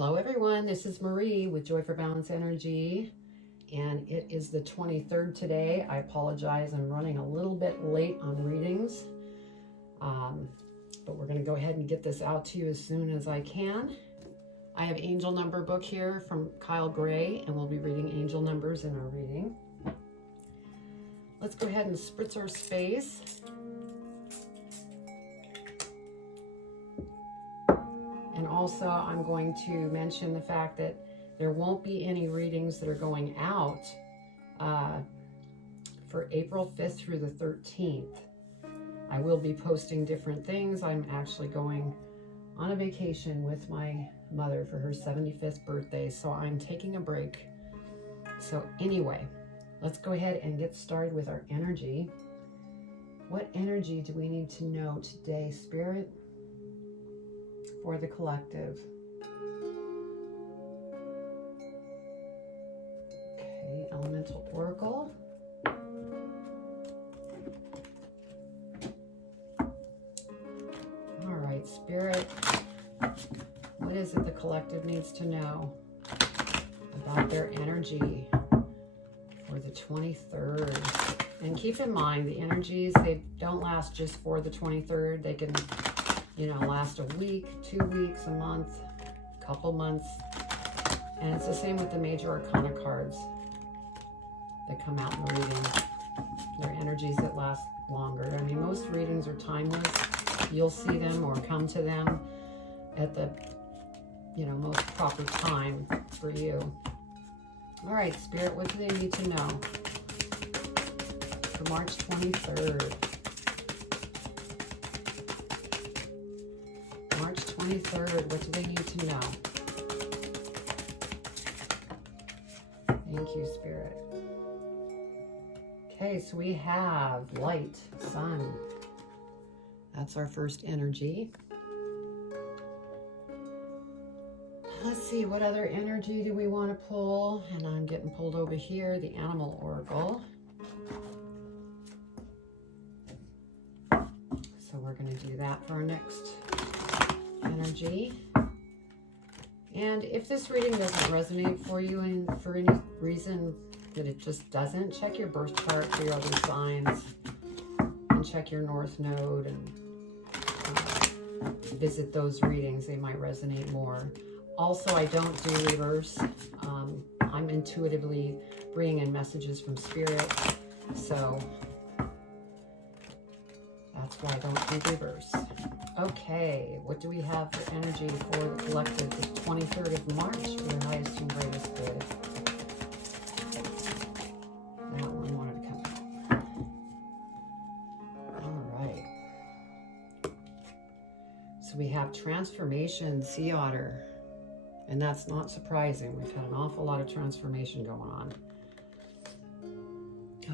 Hello everyone, this is Marie with Joy for Balance Energy, and it is the 23rd today. I apologize, I'm running a little bit late on readings, but we're going to go ahead and get this out to you as soon as I can. I have angel number book here from Kyle Gray, and we'll be reading angel numbers in our reading. Let's go ahead and spritz our space. And also, I'm going to mention the fact that there won't be any readings that are going out for April 5th through the 13th. I will be posting different things. I'm actually going on a vacation with my mother for her 75th birthday, so I'm taking a break. So anyway, let's go ahead and get started with our energy. What energy do we need to know today, Spirit? For the collective. Okay, Elemental Oracle. All right, Spirit, what is it the collective needs to know about their energy for the 23rd? And keep in mind, the energies, they don't last just for the 23rd. They can last a week, 2 weeks, a month, a couple months. And it's the same with the major arcana cards that come out in the reading. They're energies that last longer. I mean, most readings are timeless. You'll see them or come to them at the, most proper time for you. All right, Spirit, what do they need to know for March 23rd? March 23rd, what do they need to know? Thank you, Spirit. Okay, so we have light, sun. That's our first energy. Let's see, what other energy do we want to pull? And I'm getting pulled over here, the animal oracle. So we're going to do that for our next energy. And if this reading doesn't resonate for you and for any reason that it just doesn't, check your birth chart for your other signs and check your north node and visit those readings. They might resonate more. Also, I don't do reverse. I'm intuitively bringing in messages from Spirit, so that's why I don't do reverse. Okay, what do we have for energy for the collective the 23rd of March for the highest and greatest good? That one wanted to come out. All right. So we have transformation, sea otter. And that's not surprising. We've had an awful lot of transformation going on.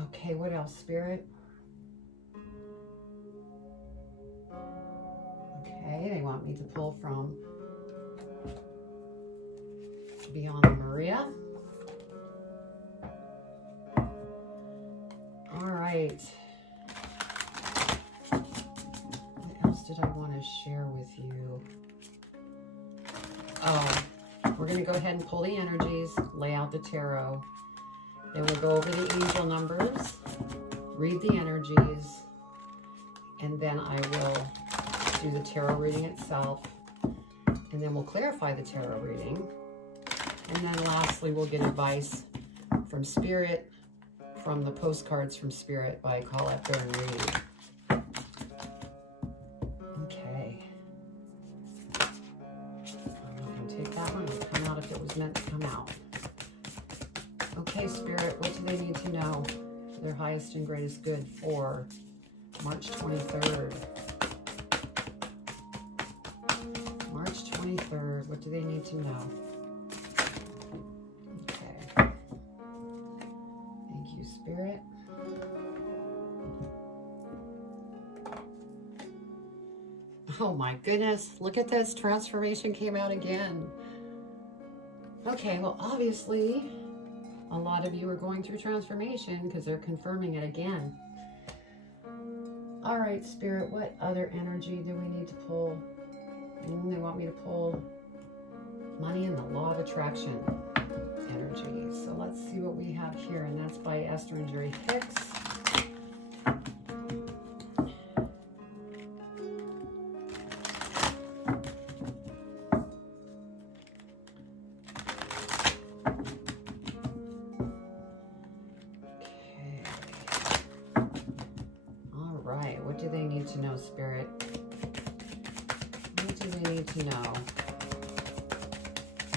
Okay, what else, Spirit? Okay, they want me to pull from Beyond the Maria. All right. What else did I want to share with you? Oh, we're going to go ahead and pull the energies, lay out the tarot. Then we'll go over the angel numbers, read the energies, and then I will do the tarot reading itself, and then we'll clarify the tarot reading, and then lastly we'll get advice from Spirit, from the postcards from Spirit by Colette Baron Reed. Okay, I'm not going to take that one. It'll come out if it was meant to come out. Okay, Spirit, what do they need to know for their highest and greatest good for March 23rd? March 23rd, what do they need to know? Okay. Thank you, Spirit. Oh my goodness, look at this. Transformation came out again. Okay, well, obviously, a lot of you are going through transformation because they're confirming it again. All right, Spirit, what other energy do we need to pull? They want me to pull Money and the law of attraction energy. So let's see what we have here, and that's by Esther and Jerry Hicks. What do they need to know, Spirit? What do they need to know?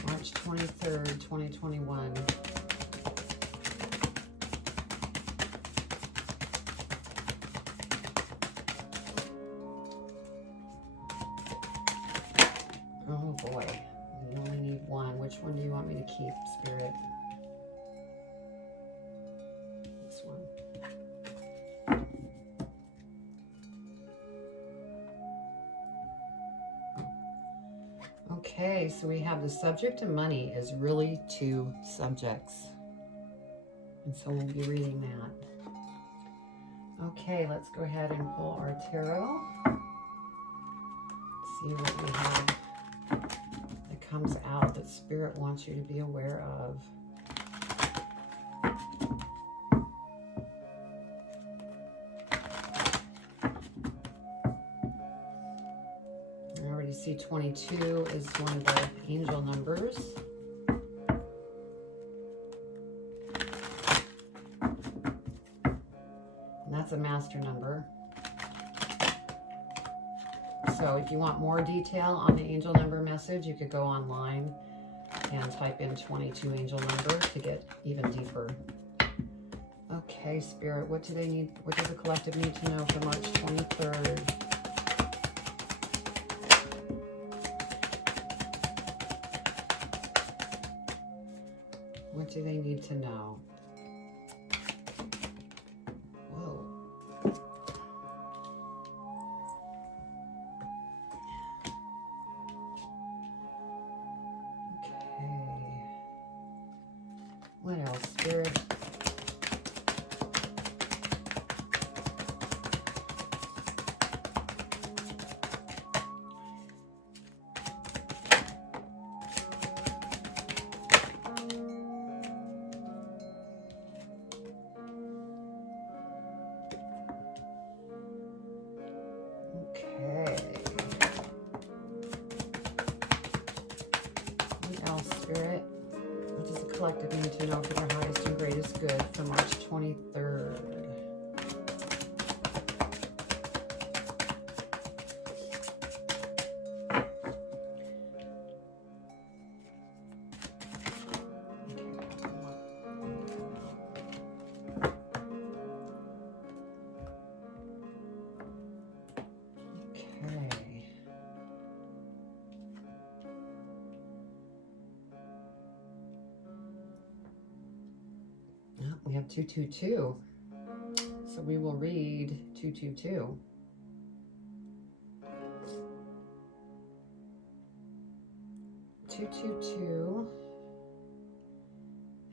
March 23rd, 2021. Oh boy, we only need one. Which one do you want me to keep, Spirit? This one. Okay, so we have the subject of money is really two subjects. And so we'll be reading that. Okay, let's go ahead and pull our tarot. See what we have that comes out that Spirit wants you to be aware of. You see 22 is one of the angel numbers. And that's a master number. So if you want more detail on the angel number message, you could go online and type in 22 angel number to get even deeper. Okay, Spirit, what do they need? What does the collective need to know for March 23rd? What do they need to know? Whoa. Okay. What else, Spirit? Spirit, what does the collective need to know for their highest and greatest good for March 23rd? We have 222, so we will read 222.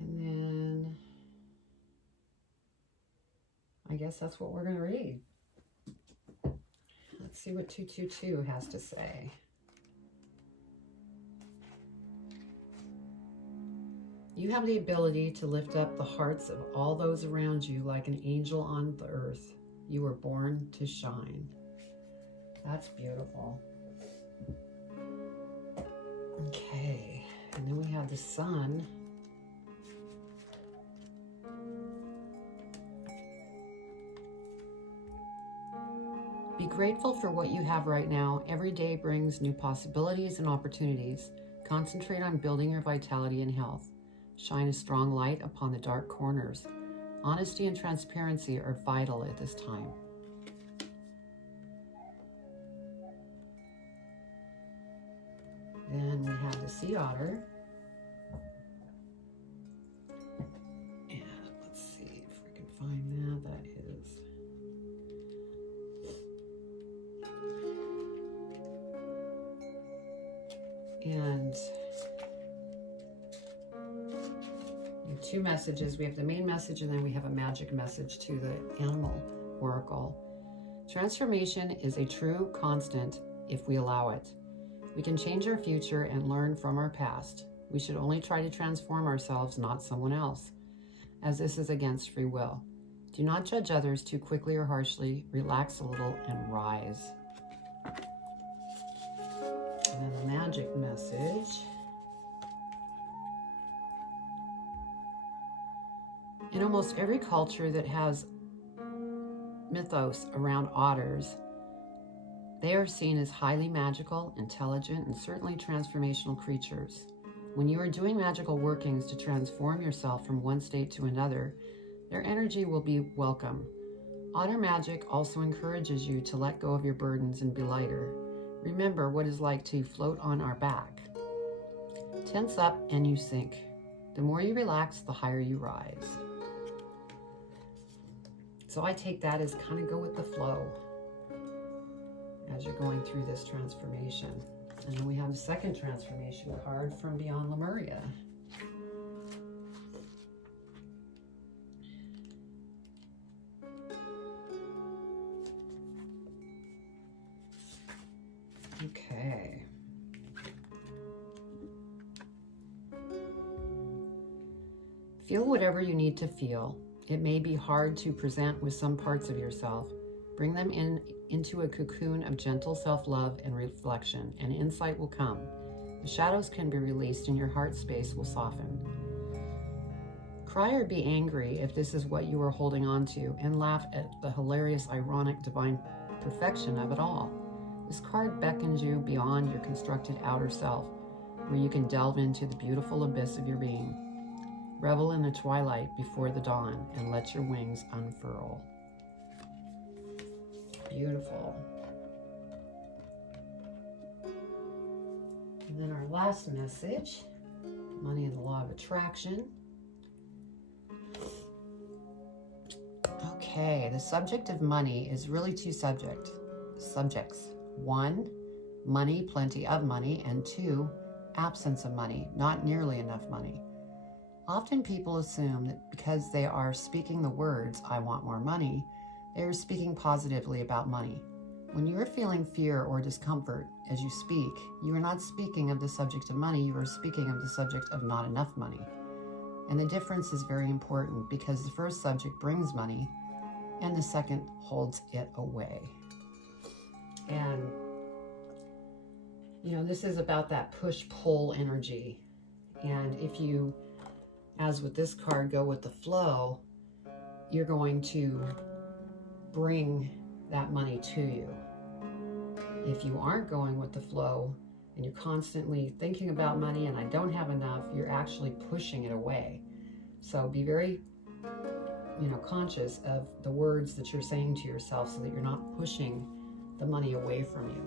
And then I guess that's what we're going to read. Let's see what 222 has to say. You have the ability to lift up the hearts of all those around you like an angel on the earth. You were born to shine. That's beautiful. Okay, and then we have the sun. Be grateful for what you have right now. Every day brings new possibilities and opportunities. Concentrate on building your vitality and health. Shine a strong light upon the dark corners. Honesty and transparency are vital at this time. Then we have the sea otter. And let's see if we can find that. That is... And... two messages. We have the main message and then we have a magic message to the animal oracle. Transformation is a true constant if we allow it. We can change our future and learn from our past. We should only try to transform ourselves, not someone else, as this is against free will. Do not judge others too quickly or harshly. Relax a little and rise. And then the magic message. In almost every culture that has mythos around otters, they are seen as highly magical, intelligent, and certainly transformational creatures. When you are doing magical workings to transform yourself from one state to another, their energy will be welcome. Otter magic also encourages you to let go of your burdens and be lighter. Remember what it's like to float on our back. Tense up and you sink. The more you relax, the higher you rise. So I take that as kind of go with the flow as you're going through this transformation. And then we have a second transformation card from Beyond Lemuria. Okay. Feel whatever you need to feel. It may be hard to present with some parts of yourself. Bring them into a cocoon of gentle self-love and reflection, and insight will come. The shadows can be released and your heart space will soften. Cry or be angry if this is what you are holding on to, and laugh at the hilarious, ironic, divine perfection of it all. This card beckons you beyond your constructed outer self, where you can delve into the beautiful abyss of your being. Revel in the twilight before the dawn and let your wings unfurl. Beautiful. And then our last message, money and the law of attraction. Okay, the subject of money is really two subjects. 1, money, plenty of money, and 2, absence of money, not nearly enough money. Often people assume that because they are speaking the words, I want more money, they are speaking positively about money. When you are feeling fear or discomfort as you speak, you are not speaking of the subject of money, you are speaking of the subject of not enough money. And the difference is very important because the first subject brings money and the second holds it away. And, you know, this is about that push-pull energy. And if you, as with this card, go with the flow, you're going to bring that money to you. If you aren't going with the flow and you're constantly thinking about money and I don't have enough, you're actually pushing it away. So be very, conscious of the words that you're saying to yourself so that you're not pushing the money away from you.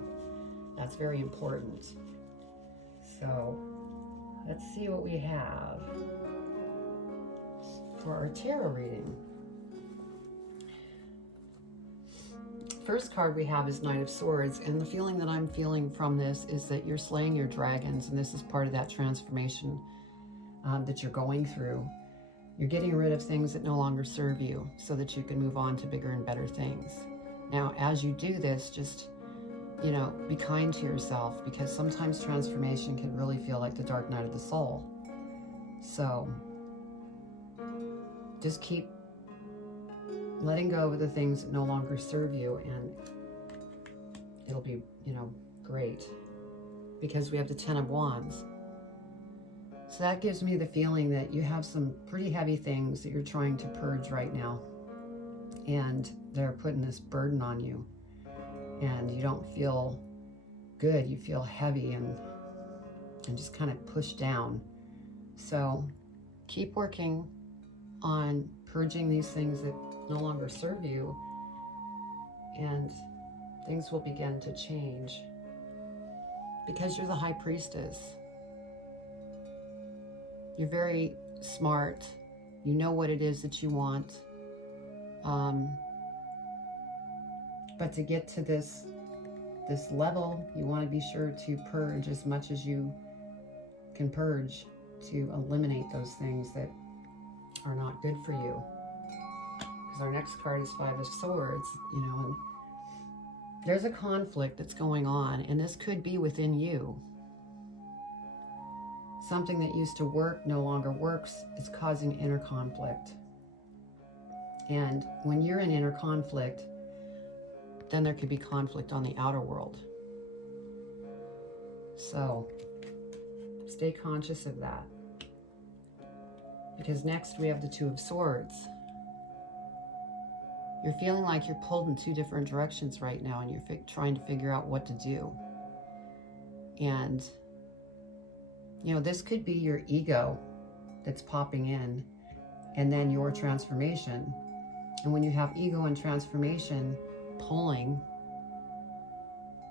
That's very important. So let's see what we have for our tarot reading. First card we have is Knight of Swords, and the feeling that I'm feeling from this is that you're slaying your dragons, and this is part of that transformation that you're going through. You're getting rid of things that no longer serve you so that you can move on to bigger and better things. Now, as you do this, just, be kind to yourself, because sometimes transformation can really feel like the dark night of the soul. So just keep letting go of the things that no longer serve you, and it'll be, great, because we have the 10 of Wands. So that gives me the feeling that you have some pretty heavy things that you're trying to purge right now, and they're putting this burden on you, and you don't feel good. You feel heavy and just kind of pushed down. So keep working on purging these things that no longer serve you, and things will begin to change, because you're the High Priestess. You're very smart. You know what it is that you want. But to get to this level, you want to be sure to purge as much as you can purge, to eliminate those things that are not good for you. Because our next card is 5 of Swords, and there's a conflict that's going on, and this could be within you. Something that used to work no longer works. It's causing inner conflict. And when you're in inner conflict, then there could be conflict on the outer world. So stay conscious of that. Because next we have the Two of Swords. You're feeling like you're pulled in two different directions right now, and you're trying to figure out what to do. And, you know, this could be your ego that's popping in, and then your transformation. And when you have ego and transformation pulling,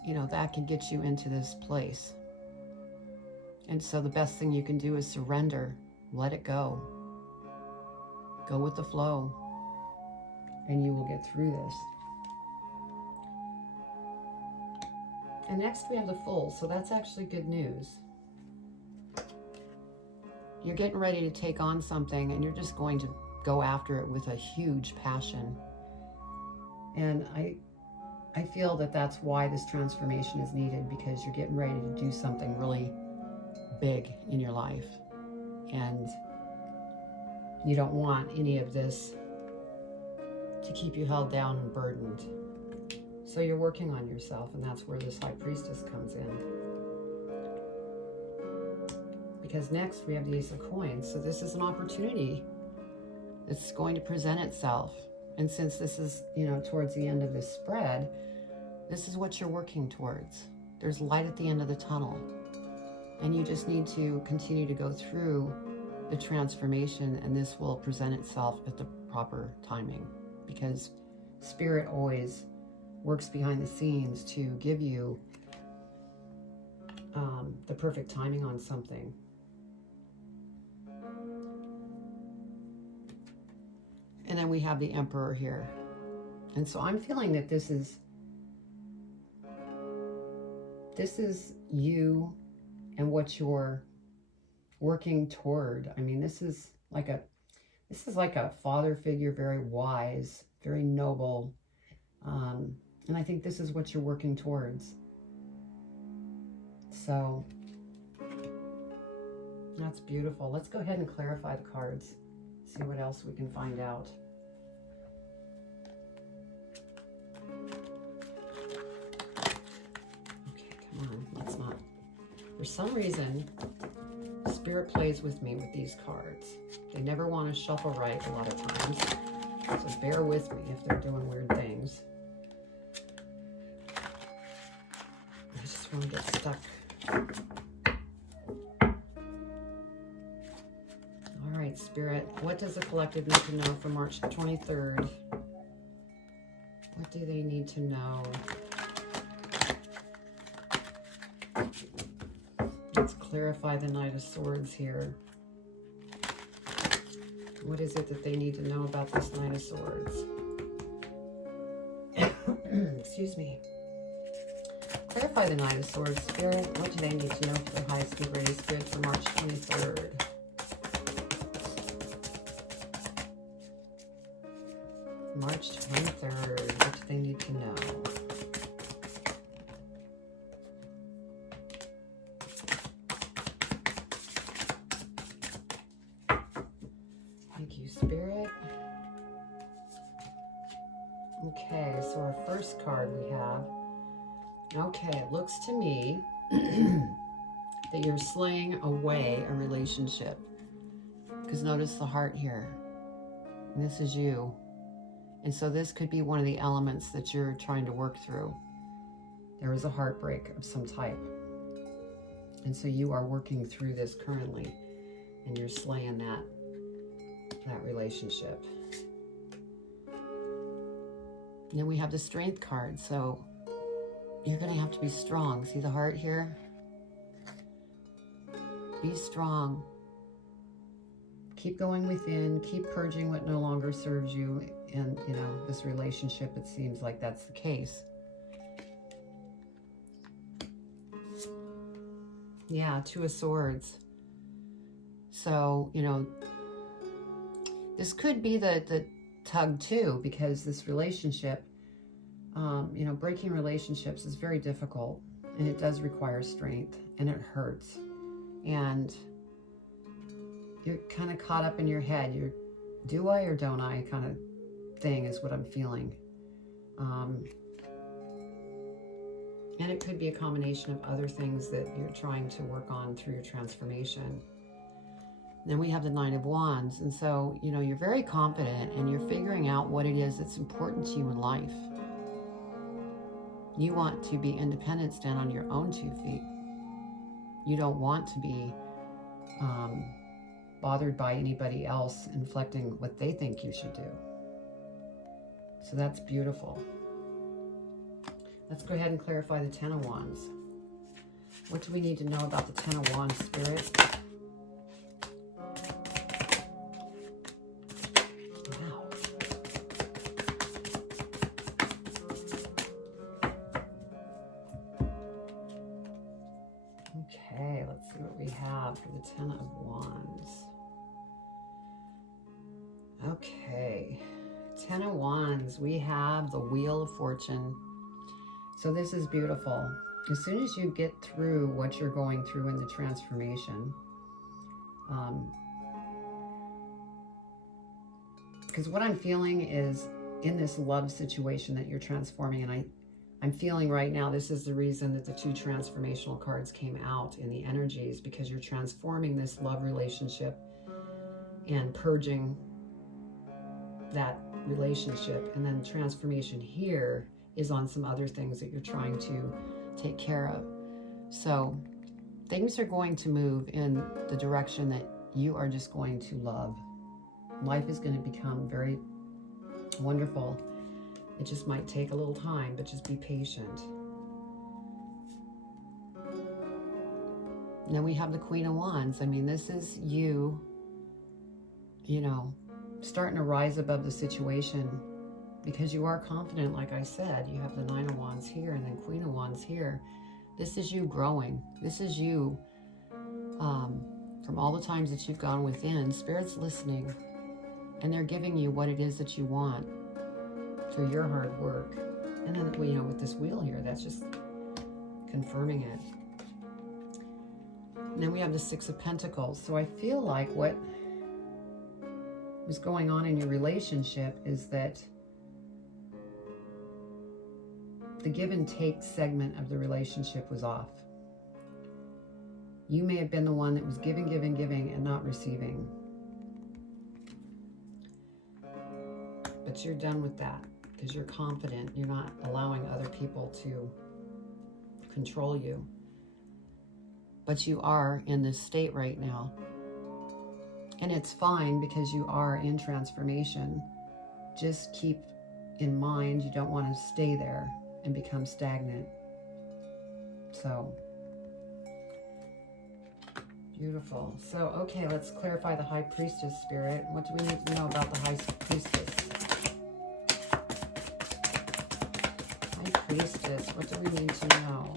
you know, that could get you into this place. And so the best thing you can do is surrender, let it go. Go with the flow, and you will get through this. And next we have the Fool, so that's actually good news. You're getting ready to take on something, and you're just going to go after it with a huge passion. And I feel that that's why this transformation is needed, because you're getting ready to do something really big in your life. And you don't want any of this to keep you held down and burdened. So you're working on yourself, and that's where this High Priestess comes in. Because next we have the Ace of Coins. So this is an opportunity that's going to present itself. And since this is, you know, towards the end of this spread, this is what you're working towards. There's light at the end of the tunnel. And you just need to continue to go through the transformation, and this will present itself at the proper timing, because Spirit always works behind the scenes to give you the perfect timing on something. And then we have the Emperor here. And so I'm feeling that this is you and what you're working toward. I mean, this is like a father figure, very wise, very noble. And I think this is what you're working towards. So that's beautiful. Let's go ahead and clarify the cards. See what else we can find out. Okay, come on. Let's not. For some reason, Spirit plays with me with these cards. They never want to shuffle right a lot of times. So bear with me if they're doing weird things. I just want to get stuck. All right, Spirit, what does the collective need to know for March 23rd? What do they need to know? Let's clarify the Knight of Swords here. What is it that they need to know about this Knight of Swords? Excuse me. Clarify the Knight of Swords, Spirit. What do they need to know for the highest and greatest good for March 23rd? March 23rd. What do they need to know? Thank you, Spirit. Okay, so our first card we have. Okay, it looks to me that you're slaying away a relationship. Because notice the heart here. And this is you. And so this could be one of the elements that you're trying to work through. There is a heartbreak of some type. And so you are working through this currently. And you're slaying that relationship. And then we have the Strength card. So you're going to have to be strong. See the heart here? Be strong. Keep going within. Keep purging what no longer serves you. And, you know, this relationship, it seems like that's the case. Yeah, Two of Swords. So, you know, this could be the tug too, because this relationship, you know, breaking relationships is very difficult, and it does require strength, and it hurts. And you're kind of caught up in your head. You're, do I or don't I kind of thing is what I'm feeling. And it could be a combination of other things that you're trying to work on through your transformation. Then we have the Nine of Wands. And so, you know, you're very confident and you're figuring out what it is that's important to you in life. You want to be independent, stand on your own 2 feet. You don't want to be bothered by anybody else inflecting what they think you should do. So that's beautiful. Let's go ahead and clarify the Ten of Wands. What do we need to know about the Ten of Wands, Spirit? Wow. Okay, let's see what we have for the Ten of Wands. Okay, Ten of Wands, we have the Wheel of Fortune. So this is beautiful. As soon as you get through what you're going through in the transformation, because what I'm feeling is in this love situation that you're transforming, and I'm feeling right now, this is the reason that the 2 transformational cards came out in the energies, because you're transforming this love relationship and purging that relationship. And then transformation here is on some other things that you're trying to take care of. So things are going to move in the direction that you are just going to love. Life is going to become very wonderful. It just might take a little time, but just be patient. And then we have the Queen of Wands. I mean, this is you, you know, starting to rise above the situation, because you are confident. Like I said, you have the Nine of Wands here and then Queen of Wands here. This is you growing. This is you, from all the times that you've gone within, Spirit's listening, and they're giving you what it is that you want through your hard work. And then, you know, with this wheel here, that's just confirming it. And then we have the Six of Pentacles. So I feel like what was going on in your relationship is that the give and take segment of the relationship was off. You may have been the one that was giving and not receiving. But you're done with that because you're confident. You're not allowing other people to control you. But you are in this state right now. And it's fine because you are in transformation. Just keep in mind you don't want to stay there and become stagnant. So, beautiful. So, okay, let's clarify the High Priestess, Spirit. What do we need to know about the High Priestess? High Priestess, what do we need to know?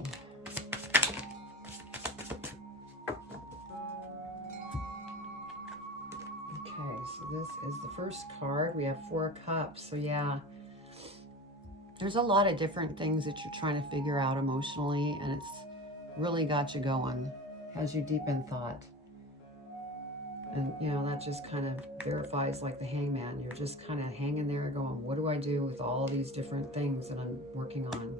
Okay, so this is the first card. We have 4 cups. So, yeah. There's a lot of different things that you're trying to figure out emotionally, and it's really got you going, has you deep in thought. And, you know, that just kind of verifies like the Hangman. You're just kind of hanging there going, what do I do with all these different things that I'm working on?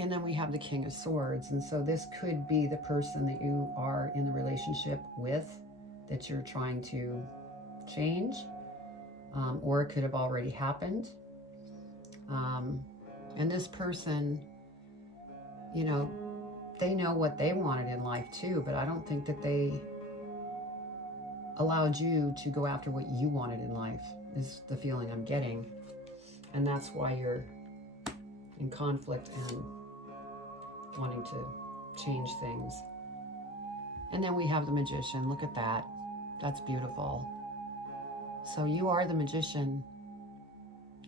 And then we have the King of Swords. And so this could be the person that you are in the relationship with that you're trying to change. Or it could have already happened. And this person, you know, they know what they wanted in life too, but I don't think that they allowed you to go after what you wanted in life, is the feeling I'm getting. And that's why you're in conflict and wanting to change things. And then we have the Magician. Look at that. That's beautiful. So you are the Magician,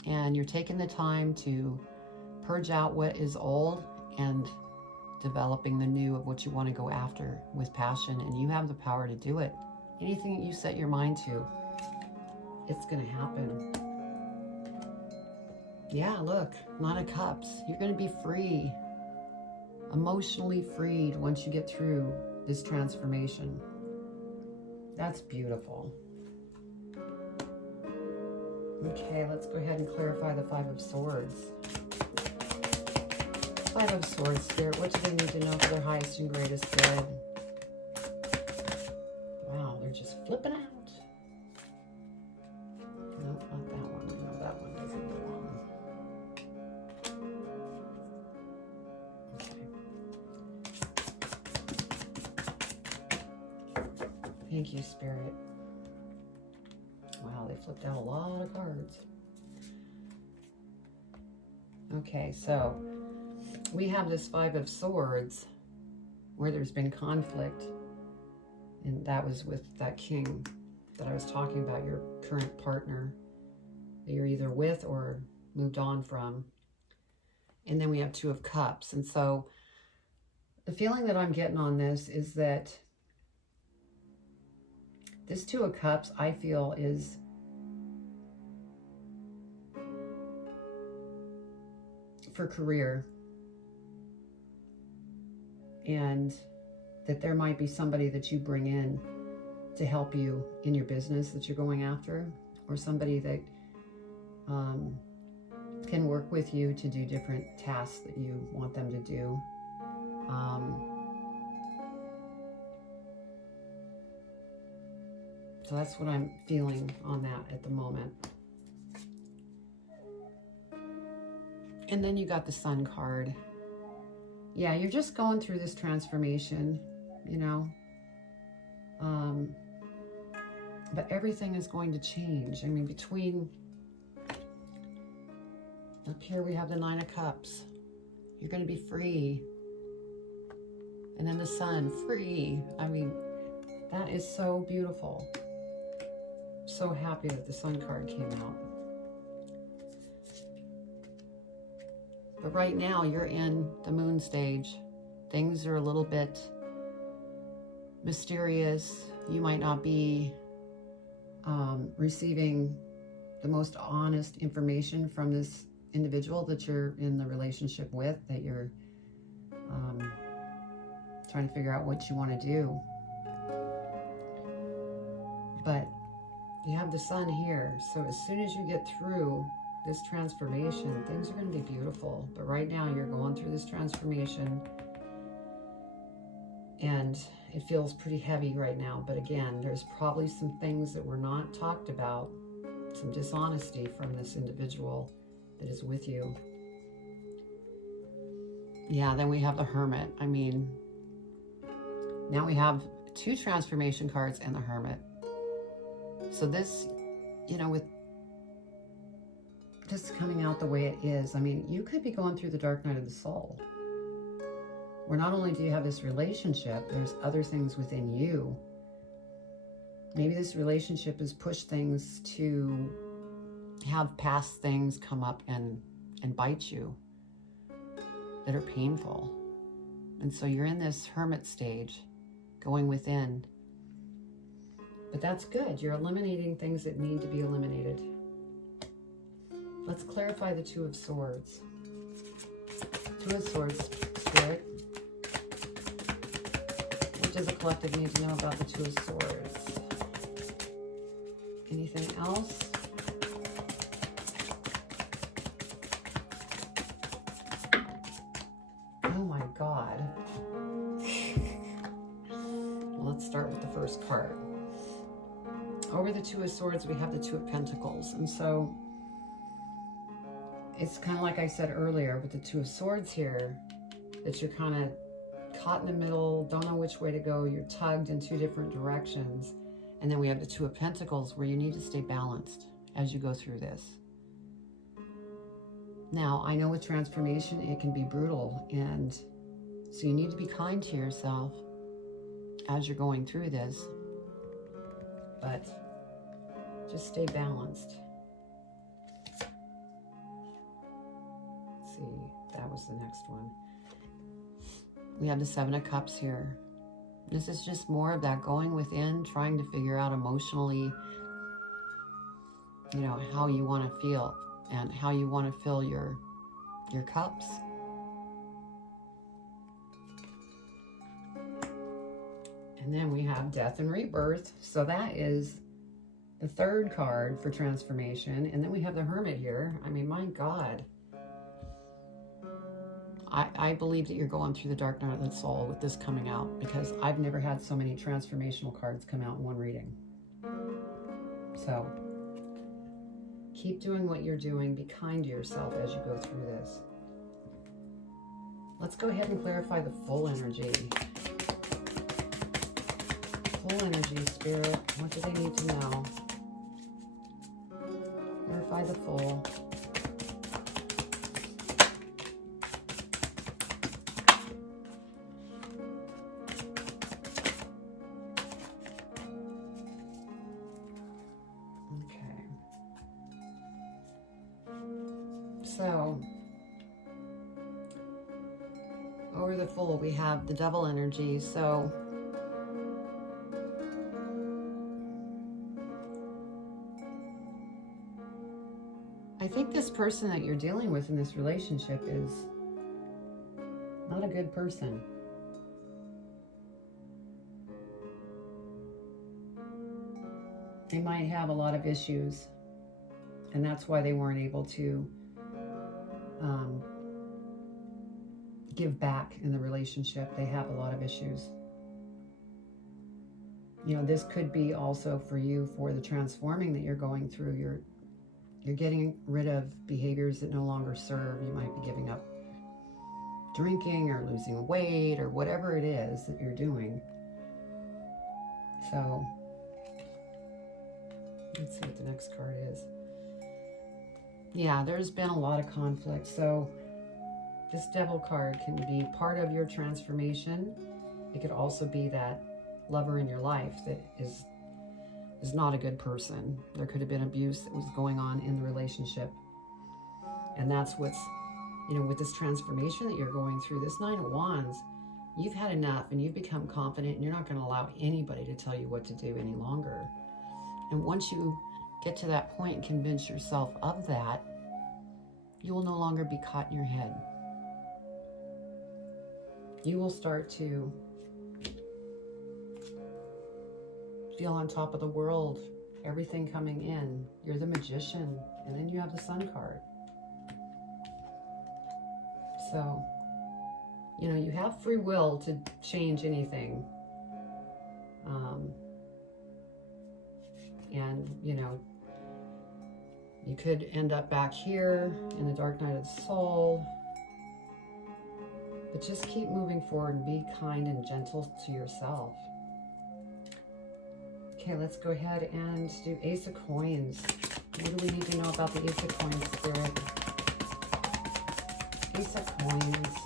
and you're taking the time to purge out what is old and developing the new of what you want to go after with passion, and you have the power to do it. Anything that you set your mind to, it's going to happen. Yeah, look, Nine of Cups. You're going to be free, emotionally freed once you get through this transformation. That's beautiful. Okay, let's go ahead and clarify the Five of Swords. Five of Swords, Spirit, what do they need to know for their highest and greatest good? Wow, they're just flipping out. No, not that one. I know that one doesn't belong. Okay. Thank you, Spirit. Wow, they flipped out a lot of cards. Okay, so we have this Five of Swords where there's been conflict, and that was with that king that I was talking about, your current partner that you're either with or moved on from. And then we have Two of Cups. And so the feeling that I'm getting on this is that this Two of Cups, I feel, is for career, and that there might be somebody that you bring in to help you in your business that you're going after, or somebody that can work with you to do different tasks that you want them to do. So that's what I'm feeling on that at the moment. And then you got the Sun card. Yeah, you're just going through this transformation, you know. But everything is going to change. I mean, between up here we have the Nine of Cups. You're going to be free. And then the Sun, free. I mean, that is so beautiful. So happy that the Sun card came out. But right now you're in the Moon stage. Things are a little bit mysterious. You might not be receiving the most honest information from this individual that you're in the relationship with, that you're trying to figure out what you want to do. But you have the Sun here, so as soon as you get through this transformation, things are going to be beautiful. But right now you're going through this transformation and it feels pretty heavy right now. But again, there's probably some things that were not talked about, some dishonesty from this individual that is with you. Yeah, then we have the Hermit. I mean, now we have two transformation cards and the Hermit. So this, you know, with this coming out the way it is, I mean, you could be going through the dark night of the soul, where not only do you have this relationship, there's other things within you. Maybe this relationship has pushed things to have past things come up and bite you that are painful. And so you're in this hermit stage, going within. But that's good. You're eliminating things that need to be eliminated. Let's clarify the Two of Swords. Two of Swords, Spirit. What does the collective need to know about the Two of Swords? Anything else? Oh my God. Let's start with the first card. Over the Two of Swords, we have the Two of Pentacles. And so it's kind of like I said earlier with the Two of Swords here, that you're kind of caught in the middle, don't know which way to go, you're tugged in two different directions. And then we have the Two of Pentacles, where you need to stay balanced as you go through this. Now, I know with transformation, it can be brutal, and so you need to be kind to yourself as you're going through this, but just stay balanced. Let's see, that was the next one. We have the Seven of Cups here. This is just more of that going within, trying to figure out emotionally, you know, how you want to feel. and how you want to fill your cups. And then we have death and rebirth. So that is the third card for transformation. And then we have the Hermit here. I mean, my God. I believe that you're going through the dark night of the soul with this coming out, because I've never had so many transformational cards come out in one reading. So keep doing what you're doing. Be kind to yourself as you go through this. Let's go ahead and clarify the full energy. Full energy, Spirit. What do they need to know? Clarify the full. So, over the full, we have the double energy. So, I think this person that you're dealing with in this relationship is not a good person. They might have a lot of issues, and that's why they weren't able to give back in the relationship. They have a lot of issues. You know, this could be also for you, for the transforming that you're going through. You're getting rid of behaviors that no longer serve. You might be giving up drinking or losing weight or whatever it is that you're doing. So let's see what the next card is. Yeah, there's been a lot of conflict. So this Devil card can be part of your transformation. It could also be that lover in your life that is not a good person. There could have been abuse that was going on in the relationship. And that's what's, you know, with this transformation that you're going through, this Nine of Wands, you've had enough and you've become confident, and you're not going to allow anybody to tell you what to do any longer. And once you get to that point and convince yourself of that, you will no longer be caught in your head. You will start to feel on top of the world, everything coming in. You're the Magician, and then you have the Sun card. So, you know, you have free will to change anything. And, you know, you could end up back here in the dark night of the soul. But just keep moving forward and be kind and gentle to yourself. Okay, let's go ahead and do Ace of Coins. What do we need to know about the Ace of Coins, Spirit? Ace of Coins.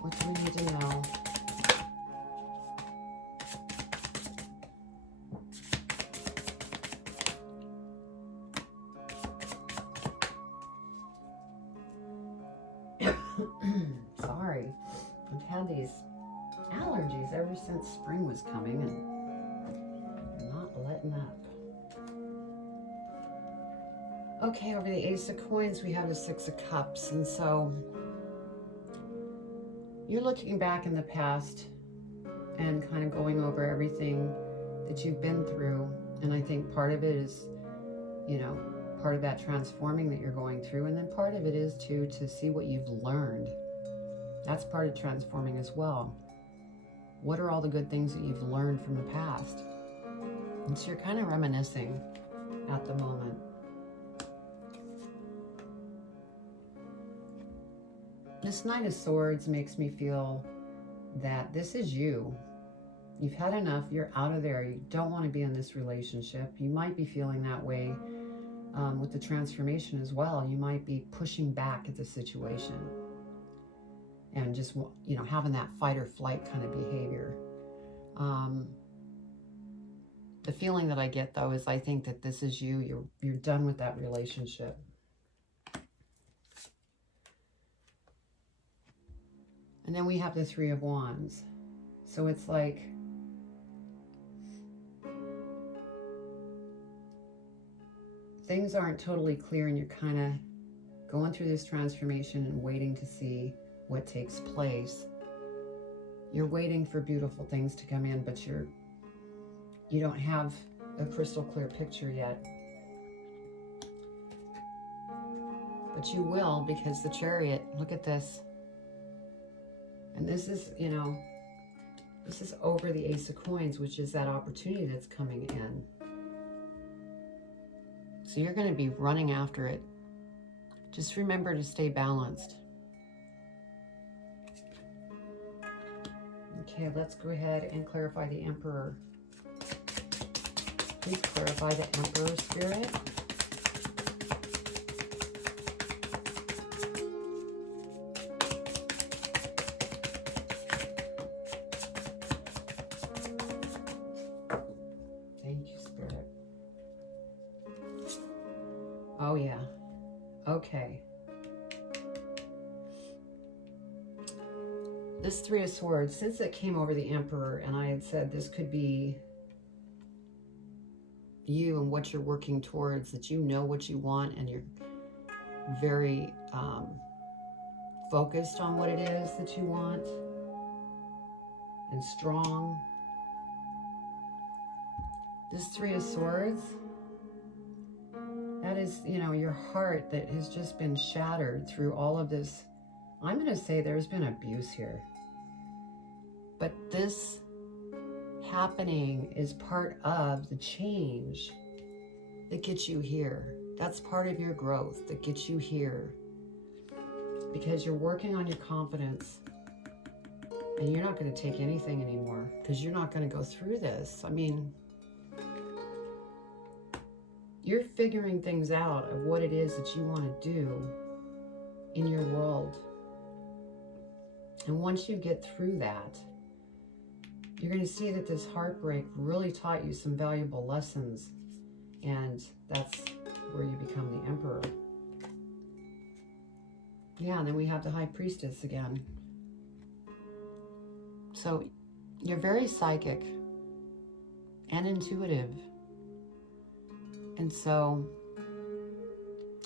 What do we need to know? Sorry, I've had these allergies ever since spring was coming, and I'm not letting up. Okay, over the Ace of Coins, we have the Six of Cups, and so you're looking back in the past and kind of going over everything that you've been through, and I think part of it is, you know, part of that transforming that you're going through, and then part of it is too to see what you've learned. That's part of transforming as well. What are all the good things that you've learned from the past? And so you're kind of reminiscing at the moment. This Knight of Swords makes me feel that this is you. You've had enough. You're out of there. You don't want to be in this relationship. You might be feeling that way with the transformation as well. You might be pushing back at the situation and just, you know, having that fight or flight kind of behavior. The feeling that I get, though, is I think that this is you. You're done with that relationship. And then we have the Three of Wands. So it's like, things aren't totally clear and you're kind of going through this transformation and waiting to see what takes place. You're waiting for beautiful things to come in, but you don't have a crystal clear picture yet. But you will, because the Chariot, look at this. And this is, you know, this is over the Ace of Coins, which is that opportunity that's coming in. So you're going to be running after it. Just remember to stay balanced. Okay, let's go ahead and clarify the Emperor. Please clarify the Emperor, Spirit. Thank you, Spirit. Oh, yeah. Okay. This Three of Swords, since it came over the Emperor, and I had said this could be you and what you're working towards, that you know what you want and you're very focused on what it is that you want and strong. This Three of Swords, that is, you know, your heart that has just been shattered through all of this. I'm going to say there's been abuse here. But this happening is part of the change that gets you here. That's part of your growth that gets you here. Because you're working on your confidence. And you're not going to take anything anymore. Because you're not going to go through this. I mean, you're figuring things out of what it is that you want to do in your world. And once you get through that, you're going to see that this heartbreak really taught you some valuable lessons. And that's where you become the Emperor. Yeah, and then we have the High Priestess again. So you're very psychic and intuitive. And so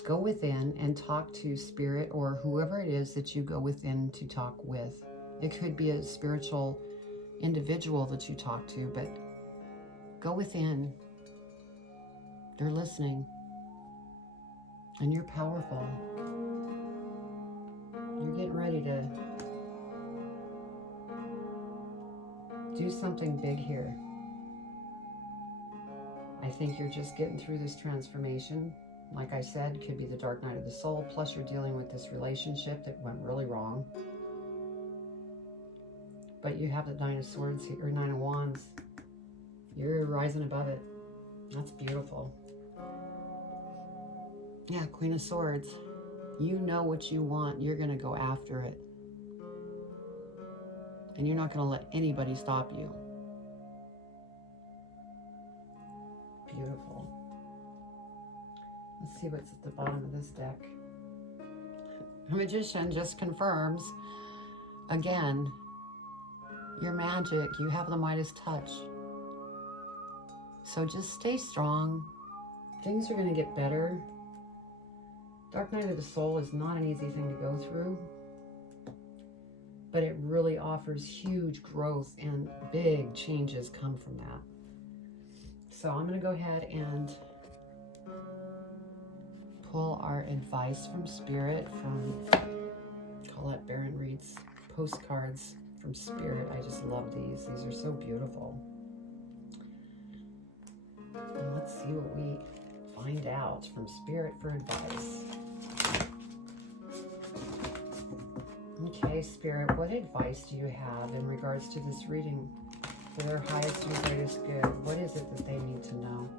go within and talk to Spirit or whoever it is that you go within to talk with. It could be a spiritual individual that you talk to, but go within. They're listening. And you're powerful. You're getting ready to do something big here. I think you're just getting through this transformation. Like I said, could be the dark night of the soul, plus you're dealing with this relationship that went really wrong. But you have the Nine of Swords here, or Nine of Wands. You're rising above it. That's beautiful. Yeah, Queen of Swords. You know what you want. You're going to go after it. And you're not going to let anybody stop you. Beautiful. Let's see what's at the bottom of this deck. The Magician just confirms, again, you're magic. You have the Midas touch. So just stay strong. Things are going to get better. Dark Night of the Soul is not an easy thing to go through. But it really offers huge growth and big changes come from that. So I'm going to go ahead and pull our advice from Spirit from Colette Baron Reed's postcards from Spirit. I just love these. These are so beautiful. And let's see what we find out from Spirit for advice. Okay, Spirit, what advice do you have in regards to this reading for their highest and greatest good? What is it that they need to know?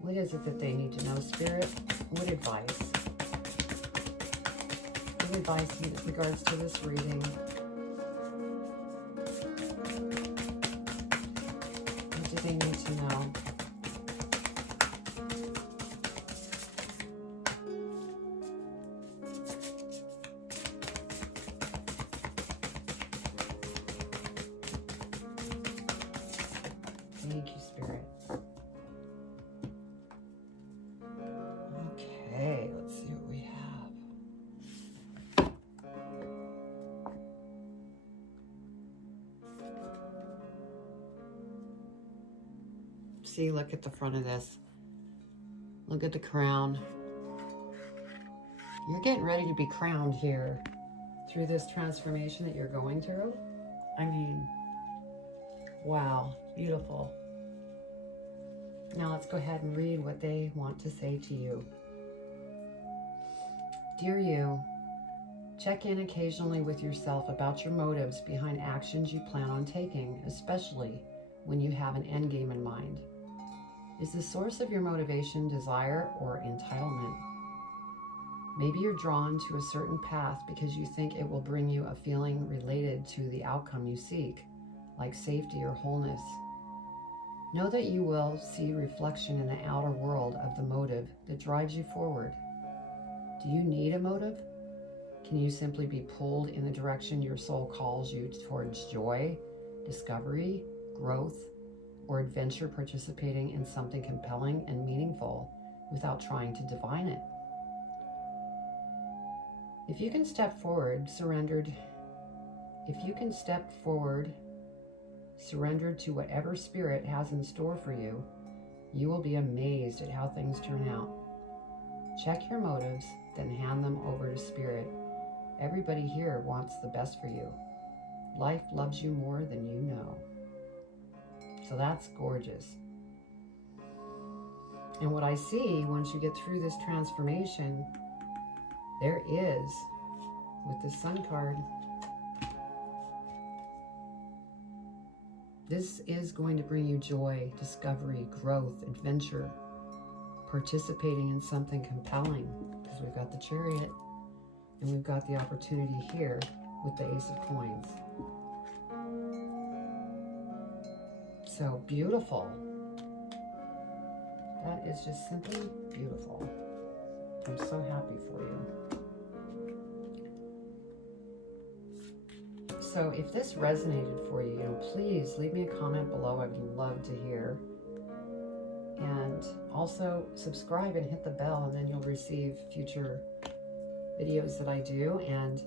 What is it that they need to know, Spirit? What advice? What advice in regards to this reading? What do they need to know? See, look at the front of this. Look at the crown. You're getting ready to be crowned here through this transformation that you're going through. I mean, wow, beautiful. Now let's go ahead and read what they want to say to you. Dear you, check in occasionally with yourself about your motives behind actions you plan on taking, especially when you have an end game in mind. Is the source of your motivation desire or entitlement? Maybe you're drawn to a certain path because you think it will bring you a feeling related to the outcome you seek, like safety or wholeness. Know that you will see reflection in the outer world of the motive that drives you forward. Do you need a motive? Can you simply be pulled in the direction your soul calls you towards joy, discovery, growth, or adventure, participating in something compelling and meaningful without trying to define it? If you can step forward, surrendered to whatever spirit has in store for you, you will be amazed at how things turn out. Check your motives, then hand them over to spirit. Everybody here wants the best for you. Life loves you more than you know. So that's gorgeous. And what I see once you get through this transformation, there is, with the Sun card, this is going to bring you joy, discovery, growth, adventure, participating in something compelling, because we've got the Chariot and we've got the opportunity here with the Ace of Coins. So beautiful. That is just simply beautiful. I'm so happy for you. So if this resonated for you, please leave me a comment below. I'd love to hear. And also subscribe and hit the bell, and then you'll receive future videos that I do. And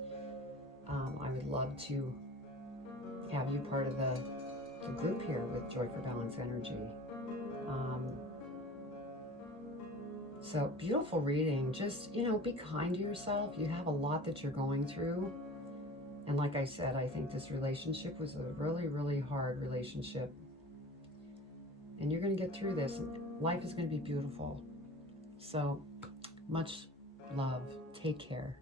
I would love to have you part of the group here with Joy for Balance Energy. So beautiful reading. Just, be kind to yourself. You have a lot that you're going through. And like I said, I think this relationship was a really, really hard relationship. And you're going to get through this. Life is going to be beautiful. So much love. Take care.